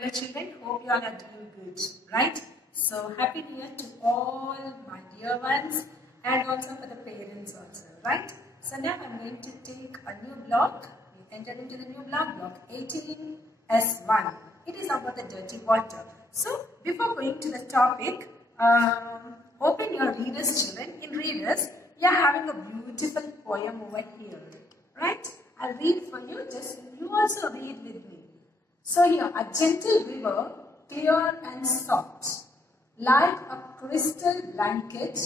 Hello children, hope you all are doing good, right? So happy new year to all my dear ones and also for the parents also, right? So now I'm going to take a new block. We entered into the new block 18S1. It is about the dirty water. So before going to the topic, open your readers children. In readers, you are having a beautiful poem over here, right? I'll read for you, just you also read with me. So here, a gentle river, clear and soft, like a crystal blanket,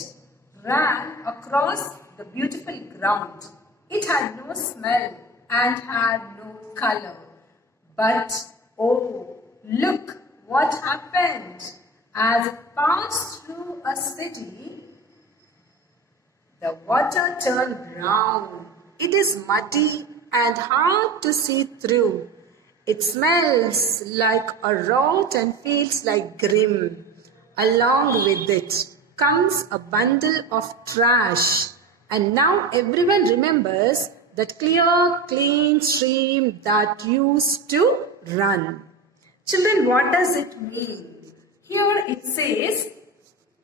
ran across the beautiful ground. It had no smell and had no color. But, oh, look what happened. As it passed through a city, the water turned brown. It is muddy and hard to see through. It smells like a rot and feels like grim. Along with it comes a bundle of trash. And now everyone remembers that clear, clean stream that used to run. Children, what does it mean? Here it says,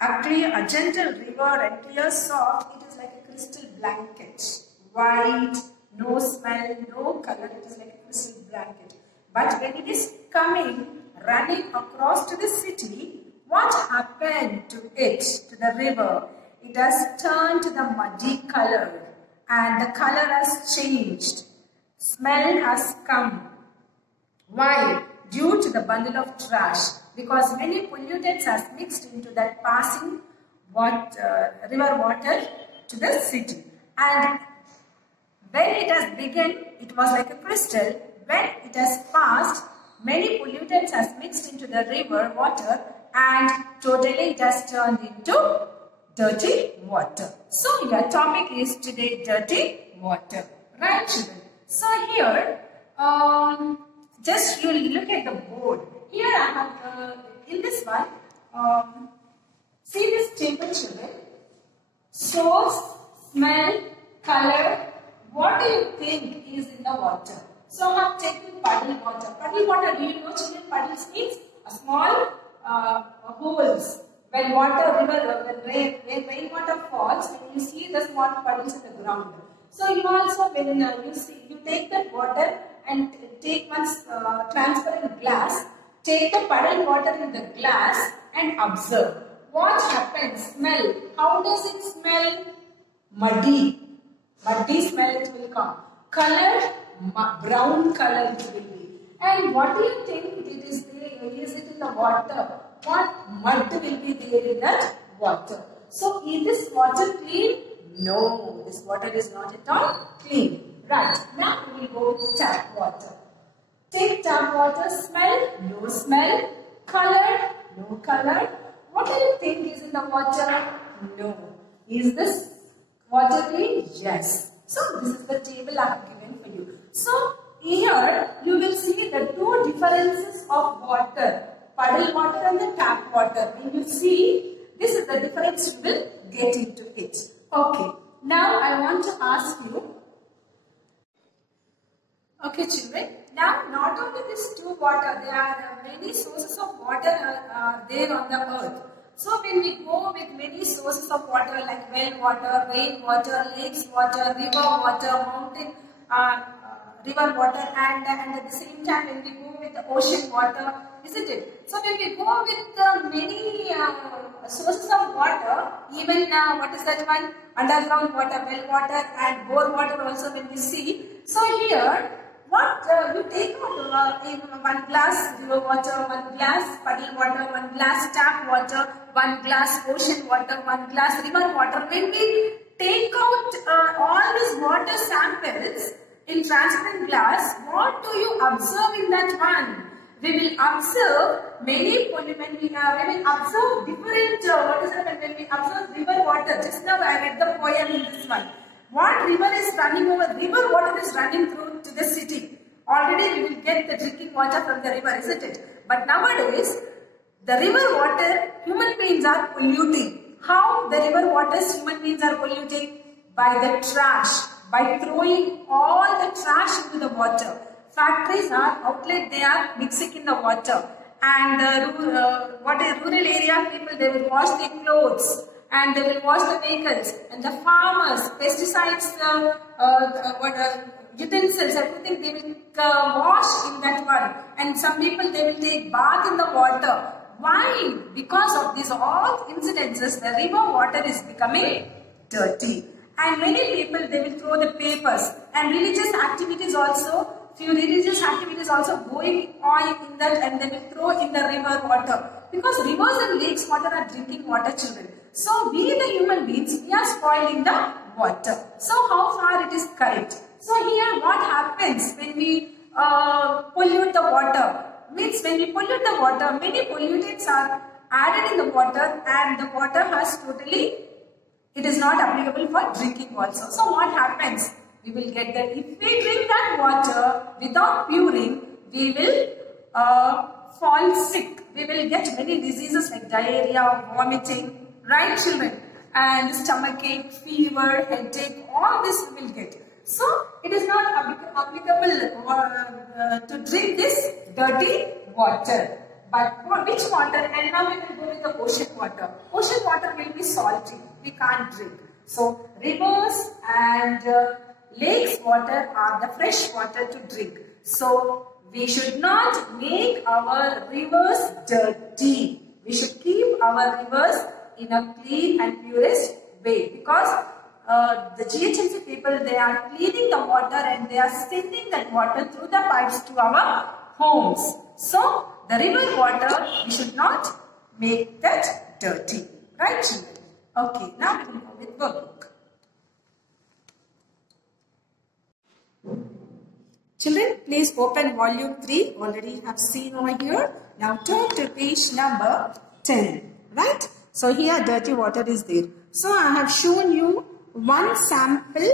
a gentle river and clear soft, it is like a crystal blanket. White, no smell, no color, it is like a crystal blanket. But when it is coming, running across to the city, what happened to it, to the river? It has turned to the muddy color and the color has changed. Smell has come. Why? Due to the bundle of trash. Because many pollutants has mixed into that passing river water to the city. And when it has begun, it was like a crystal. When it has passed, many pollutants has mixed into the river water and totally it has turned into dirty water. So your topic is today dirty water. Right children? So here, just you look at the board. Here I have, in this one, see this table children. Source, smell, color. What do you think is in the water? So I have taken puddle water. Puddle water, do you know children, puddles means a small holes. When rainwater falls, when you see the small puddles in the ground. So you also, when you take that water and take one transparent glass, take the puddle water in the glass and observe. What happens? Smell. How does it smell? Muddy. Muddy smell it will come. Color, brown color it will be. And what do you think it is there? Is it in the water? What mud will be there in that water? So is this water clean? No, this water is not at all clean. Right, now we will go with tap water. Take tap water, smell, no smell, color, no color. What do you think is in the water? No. Is this water clean? Yes. So this is the table I have given for you. So here you will see the two differences of water. Puddle water and the tap water. When you see, this is the difference you will get into it. Okay. Now I want to ask you. Okay children. Now not only these two water, there are many sources of water there on the earth. So when we go with many sources of water like well water, rain water, lakes water, river water, mountain river water and at the same time when we go with the ocean water, isn't it? So when we go with many sources of water, even what is that one? Underground water, well water and bore water also when we see. So here, what you take out in one glass river water, one glass puddle water, one glass tap water, one glass ocean water, one glass river water. When we take out all these water samples in transparent glass, what do you observe in that one? We will observe many, when we observe different, when we observe river water, just now I read the poem in this one. What river is running over? River water is running through to the city. Already we will get the drinking water from the river, isn't it? But nowadays, the river water, human beings are polluting. How the river waters human beings are polluting? By the trash, by throwing all the trash into the water. Factories are outlet, they are mixing in the water. And what is rural area people, they will wash their clothes and they will wash the vehicles, and the farmers, pesticides, utensils, everything they will wash in that one. And some people, they will take bath in the water. Why? Because of these all incidences, the river water is becoming dirty. And many people, they will throw the papers, and religious activities also, few religious activities also going on in that, and they will throw in the river water. Because rivers and lakes water are drinking water, children. So we the human beings, we are spoiling the water. So how far it is correct? So here what happens when we pollute the water? Means when we pollute the water, many pollutants are added in the water, and the water has totally, it is not applicable for drinking also. So what happens? We will get that if we drink that water without puring, we will fall sick. We will get many diseases like diarrhea, vomiting, right children? And stomachache, fever, headache, all this we will get. So it is not applicable to drink this dirty water. But for which water? And now we will go with the ocean water. Ocean water will be salty. We can't drink. So rivers and lakes water are the fresh water to drink. So we should not make our rivers dirty. We should keep our rivers in a clean and purest way, because the GHMC people, they are cleaning the water and they are sending that water through the pipes to our homes. So the river water, we should not make that dirty. Right children? Okay, now we will go with workbook. Children, please open volume 3. Already have seen over here. Now turn to page number 10. Right? So here dirty water is there. So I have shown you one sample.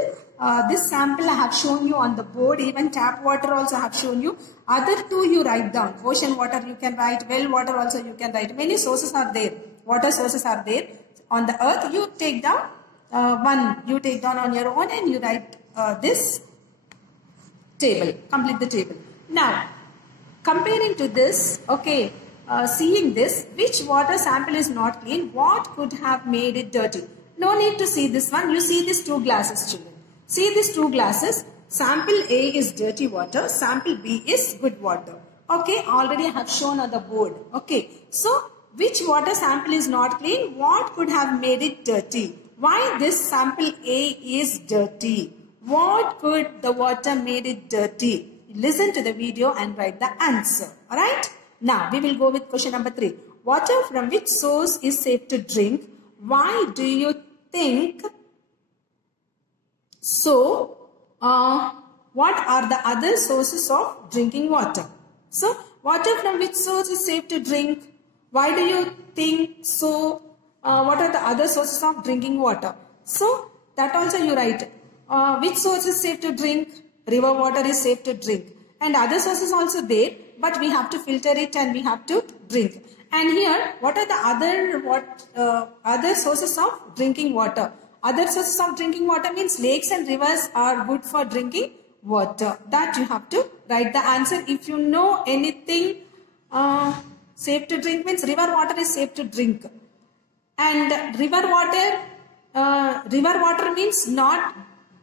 This sample I have shown you on the board. Even tap water also I have shown you. Other two you write down. Ocean water you can write. Well water also you can write. Many sources are there. Water sources are there. On the earth you take down one. You take down on your own and you write this table. Complete the table. Now comparing to this, okay, seeing this, which water sample is not clean? What could have made it dirty? No need to see this one. You see these two glasses, children. See these two glasses. Sample A is dirty water. Sample B is good water. Okay, already I have shown on the board. Okay, so which water sample is not clean? What could have made it dirty? Why this sample A is dirty? What could the water made it dirty? Listen to the video and write the answer. Alright? Now, we will go with question number 3. Water from which source is safe to drink? Why do you think so? What are the other sources of drinking water? So, water from which source is safe to drink? Why do you think so? What are the other sources of drinking water? So, that also you write. Which source is safe to drink? River water is safe to drink. And other sources also there, but we have to filter it and we have to drink. And here, what are the other sources of drinking water? Other sources of drinking water means lakes and rivers are good for drinking water. That you have to write the answer. If you know anything, safe to drink means river water is safe to drink. And river water means not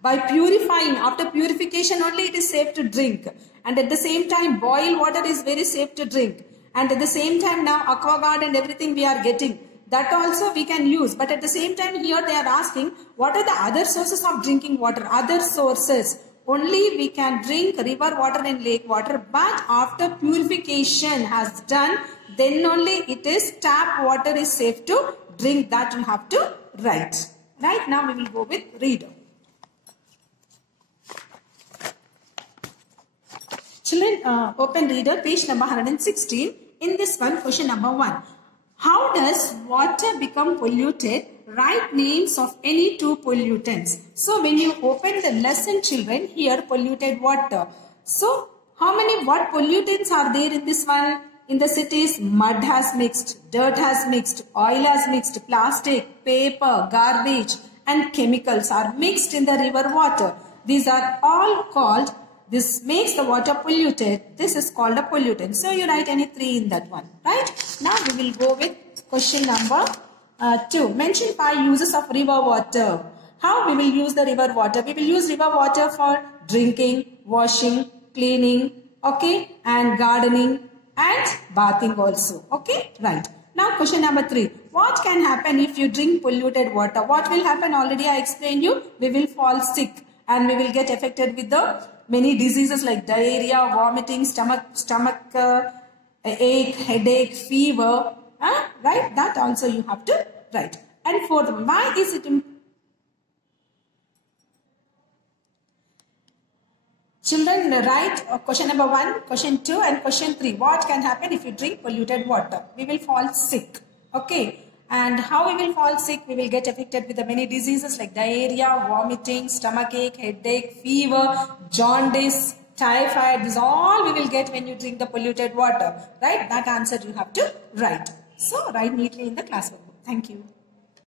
by purifying. After purification only it is safe to drink. And at the same time, boiled water is very safe to drink. And at the same time now, AquaGuard and everything we are getting. That also we can use. But at the same time here they are asking, what are the other sources of drinking water? Other sources. Only we can drink river water and lake water. But after purification has done, then only it is tap water is safe to drink. That you have to write. Right? Now we will go with reader. Children, open reader, page number 116. In this one, question number 1. How does water become polluted? Write names of any two pollutants. So, when you open the lesson, children, here polluted water. So, what pollutants are there in this one? In the cities, mud has mixed, dirt has mixed, oil has mixed, plastic, paper, garbage and chemicals are mixed in the river water. These are all called this makes the water polluted. This is called a pollutant. So you write any 3 in that one, right? Now we will go with question number 2. Mention 5 uses of river water. How we will use the river water? We will use river water for drinking, washing, cleaning, okay, and gardening and bathing also, okay, right. Now question number 3. What can happen if you drink polluted water? What will happen? Already I explained you. We will fall sick and we will get affected with the many diseases like diarrhea, vomiting, stomach ache, headache, fever, right? That also you have to write. And fourth, why is it important? Children, write question number 1, question 2 and question 3. What can happen if you drink polluted water? We will fall sick. Okay. And how we will fall sick? We will get affected with the many diseases like diarrhea, vomiting, stomachache, headache, fever, jaundice, typhoid. This all we will get when you drink the polluted water. Right? That answer you have to write. So write neatly in the classwork book. Thank you.